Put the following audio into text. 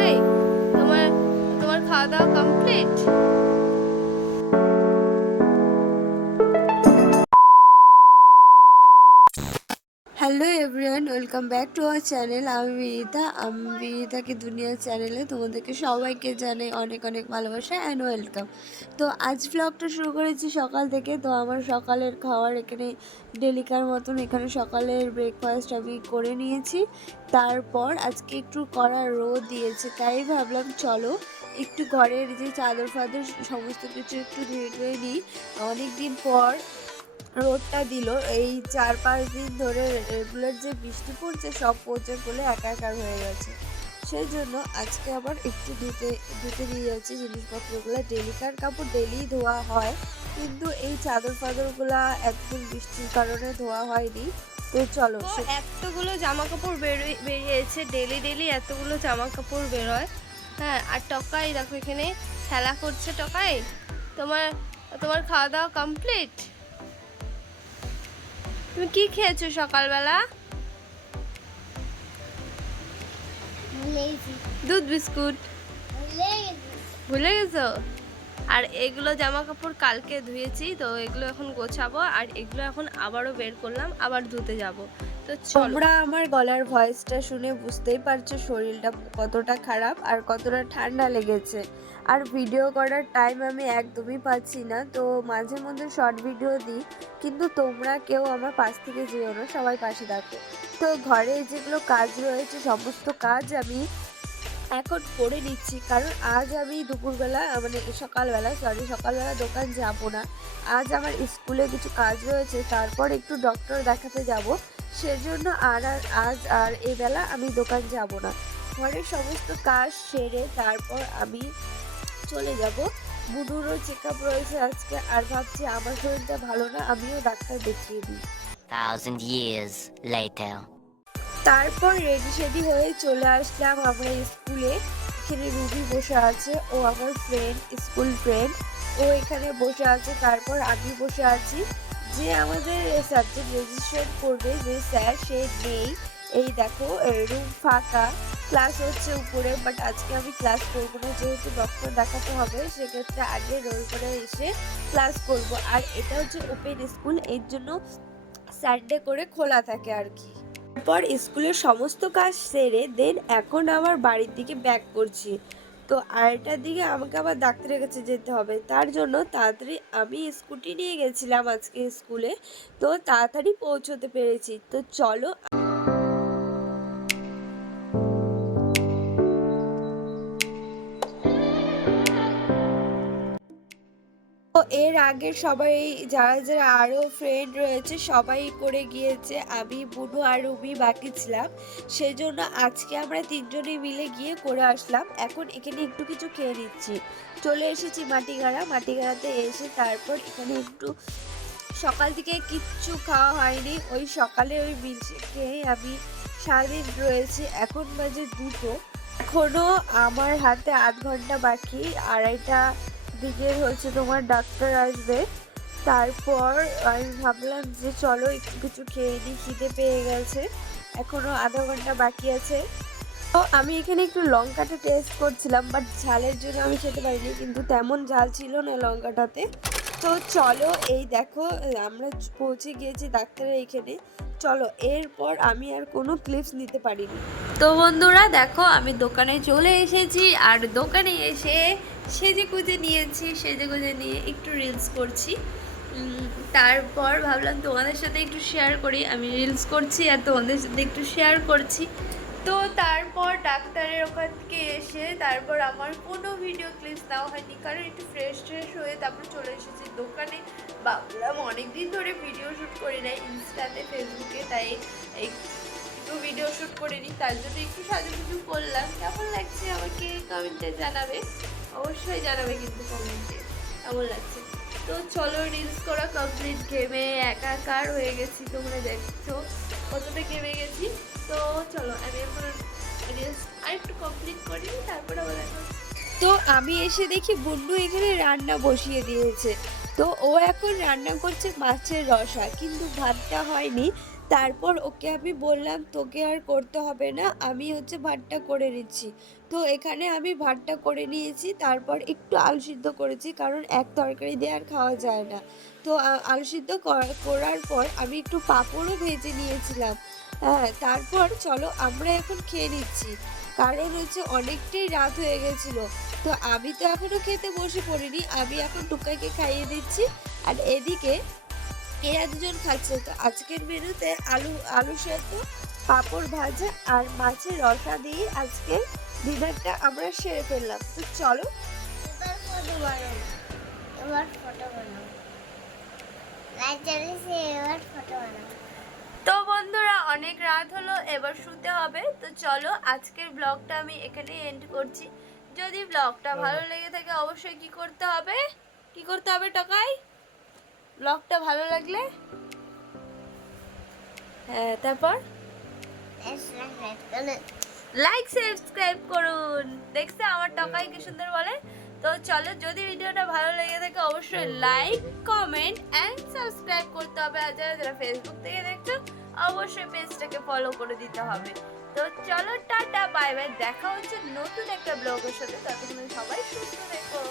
টকাই তোমার তোমার খাওয়া দাওয়া complete hello everyone, welcome back to our channel. আমি বিরিতা আমি বিরিতাকে দুনিয়ার চ্যানেলে তোমাদেরকে সবাইকে জানাই অনেক অনেক ভালোবাসা অ্যান্ড ওয়েলকাম তো আজ ব্লগটা শুরু করেছি সকাল থেকে। তো আমার সকালের খাওয়ার এখানে ডেলিকার মতন এখানে সকালের ব্রেকফাস্ট আমি করে নিয়েছি। তারপর আজকে একটু কড়া রোদ দিয়েছে, তাই ভাবলাম চলো একটু ঘরের যে চাদর ফাদর সমস্ত কিছু একটু ধুয়ে ধুয়ে নিই। অনেক দিন পর রোদটা দিল। এই চার পাঁচ দিন ধরে রেগুলার যে বৃষ্টি পড়ছে সব পচে পড়ে একাকার হয়ে গেছে। সেই জন্য আজকে আবার একটু ধুতে ধুতে দিয়ে যাচ্ছে জিনিসপত্রগুলো। ডেলিকার কাপড় ডেলি ধোয়া হয় কিন্তু এই চাদর ফাদরগুলা একদিন বৃষ্টির কারণে ধোয়া হয়নি। তো চলো এতগুলো জামা কাপড় বেরিয়ে বেরিয়েছে ডেলি ডেলি এতগুলো জামা কাপড় বেরোয়। হ্যাঁ আর টকাই দেখো এখানে খেলা করছে টকাই। তোমার তোমার খাওয়া দাওয়া কমপ্লিট তুমি কি খেয়েছো সকালবেলা. দুধ বিস্কুট। ভুলে গেছো? আর এগুলো জামা কাপড় কালকে ধুয়েছি তো এগুলো এখন গোছাবো আর এগুলো এখন আবারও বের করলাম আবার ধুতে যাব। তো চলো। তোমরা আমার গলার ভয়েসটা শুনে বুঝতেই পারছ শরীরটা কতটা খারাপ আর কতটা ঠান্ডা লেগেছে। আর ভিডিও করার টাইম আমি একদমই পাচ্ছি না। তো মাঝে মধ্যে শর্ট ভিডিও দিই, কিন্তু তোমরা কেউ আমার পাশ থেকে যেও না, সবাই পাশে থাকো। তো ঘরে যেগুলো কাজ রয়েছে, সমস্ত কাজ আমি এখন করে নিচ্ছি। কারণ আজ আমি দুপুরবেলা মানে সকালবেলা সরি সকালবেলা দোকান যাব না। আজ আমার স্কুলে কিছু কাজ রয়েছে, তারপর একটু ডক্টর দেখাতে যাব। সেজন্য আর আর, আজ আর এবেলা আমি দোকান যাব না। ঘরের সমস্ত কাজ সেরে তারপর আমি চলে যাব। বুনুরও চেক আপ রয়েছে আজকে আর ভাবছি আমার শরীরটা ভালো না আমিও ডাক্তার দেখিয়ে দিই। Thousand years later. তারপর রেডি সেডি হয়ে চলে আসলাম আমরা স্কুলে এখানে রুবি বসে আছে ও আমার ফ্রেন্ড স্কুল ফ্রেন্ড ও এখানে বসে আছে তারপর আমি বসে আছি। যে আমাদের সাবজেক্ট রেজিস্ট্রেশন করবে যে স্যার সে নেই। এই দেখো রুম ফাঁকা। ক্লাস হচ্ছে উপরে বাট আজকে আমি ক্লাস করব না, যেহেতু ডক্টর দেখাতে হবে, সেক্ষেত্রে আগে করে এসে ক্লাস করব। আর এটা হচ্ছে ওপেন স্কুলের জন্য সানডে করে খোলা থাকে আর কি। তারপর স্কুলের সমস্ত কাজ সেরে দেন এখন আমার বাড়ির দিকে ব্যাক করছি। তো আড়াইটার দিকে আমাকে আবার ডাক্তারের কাছে যেতে হবে। তার জন্য তাড়াতাড়ি আমি স্কুটি নিয়ে গেছিলাম আজকে স্কুলে তো তাড়াতাড়ি পৌঁছতে পেরেছি। তো চলো এর আগে সবাই, যারা যারা আরও ফ্রেন্ড রয়েছে, সবাই করে গিয়েছে, আমি, বুনু আর রুবি বাকি ছিলাম। সেই জন্য আজকে আমরা তিনজনে মিলে গিয়ে করে আসলাম। এখন এখানে একটু কিছু খেয়ে নিচ্ছি। চলে এসেছি মাটিগাড়া। মাটিগাড়াতে এসে তারপর এখানে একটু সকাল থেকে কিচ্ছু খাওয়া হয়নি। ওই সকালে ওই মিলছে খেয়ে আমি সারাদিন রয়েছি। এখন বাজে দুটো। এখনও আমার হাতে আধ ঘণ্টা বাকি। আড়াইটা দিকের হচ্ছে তোমার ডাক্তার আসবে। তারপর আমি ভাবলাম যে চলো একটু কিছু খেয়ে নিই, খিদে পেয়ে গেছে। এখনও আধা ঘণ্টা বাকি আছে। তো আমি এখানে একটু লঙ্কাটা টেস্ট করছিলাম বাট ঝালের জন্য আমি খেতে পারিনি, কিন্তু তেমন ঝাল ছিল না লঙ্কাটাতে। তো চলো এই দেখো, আমরা পৌঁছে গিয়েছি ডাক্তারের এখানে। চলো, এরপর আমি আর কোনো ক্লিপস নিতে পারিনি। তো বন্ধুরা, দেখো, আমি দোকানে চলে এসেছি, আর দোকানে এসে সেজে গুজে নিয়েছি সেজে গুজে নিয়ে একটু রিলস করছি। তারপর ভাবলাম তোমাদের সাথে একটু শেয়ার করি। আমি রিলস করছি আর তোমাদের সাথে একটু শেয়ার করছি। তো তারপর ডাক্তারের ওখান থেকে এসে তারপর আমার কোনো ভিডিও ক্লিপস নেওয়া হয়নি, কারণ একটু ফ্রেশ ট্রেশ হয়ে তারপর চলে এসেছি দোকানে। ভাবলাম অনেকদিন ধরে ভিডিও শ্যুট করি না ইনস্টাতে ফেসবুকে তাই একটু ভিডিও শ্যুট করে নিই তার জন্য একটু সাজুগুজু করলাম। কেমন লাগছে আমাকে কমেন্টে জানাবে? অবশ্যই জানাবে কিন্তু কমেন্টে কেমন লাগছে? তো চলো রিলস করা কমপ্লিট ঘেমে একাকার হয়ে গেছি, তোমরা দেখছ কতটা ঘেমে গেছি। তো চলো, আমি আরেকটু কমপ্লিট করি, তারপরে আবার তো আমি এসে দেখি বন্ধু এখানে রান্না বসিয়ে দিয়েছে। তো ও এখন রান্না করছে মাছের রসা, কিন্তু ভাতটা হয়নি। তারপর ওকে আমি বললাম, তোকে আর করতে হবে না, আমি হচ্ছে ভাতটা করে নিচ্ছি। তো এখানে আমি ভাতটা করে নিয়েছি, তারপর একটু আলু সিদ্ধ করেছি, কারণ এক তরকারি দিয়ে আর খাওয়া যায় না। তো আলু সিদ্ধ করার পর আমি একটু পাঁপড়ও ভেজে নিয়েছিলাম। হ্যাঁ তারপর চলো আমরা এখন খেয়ে নিচ্ছি। কারণ হচ্ছে অনেকটাই রাত হয়ে গেছিল। তো আমি তো এখনও খেতে বসে পড়িনি, আমি এখন টুকাইকে খাইয়ে দিচ্ছি। আর এদিকে এরা দুজন খাচ্ছে। তো আজকের মেনুতে আলু আলু সেদ্ধ, পাঁপড় ভাজা আর মাছের রসা দিয়ে আজকে ডিনারটা আমরা সেরে ফেললাম। তো চলো। এবার ফটো বানাবো? লাইট জ্বালিয়েছে এবার ফটো বানাবো? তো বন্ধুরা অনেক রাত হলো এবার শুতে হবে। তো চলো আজকের ব্লগটা আমি এখানে এন্ড করছি। যদি ব্লগটা ভালো লেগে থাকে অবশ্যই কি করতে হবে? কি করতে হবে টকাই ব্লগটা ভালো লাগলে? হ্যাঁ তারপর? লাইক সাবস্ক্রাইব করুন। দেখছে আমার টকাই কি সুন্দর বলে? তো চলো যদি ভিডিওটা ভালো লেগে থাকে অবশ্যই লাইক কমেন্ট এন্ড সাবস্ক্রাইব করতে হবে। আর যারা যারা ফেসবুক থেকে দেখছ অবশ্যই পেজটাকে ফলো করে দিতে হবে। তো চলো টাটা বাই বাই দেখা হচ্ছে নতুন একটা ব্লগের সাথে। ততক্ষণ সবাই সুস্থ থেকো।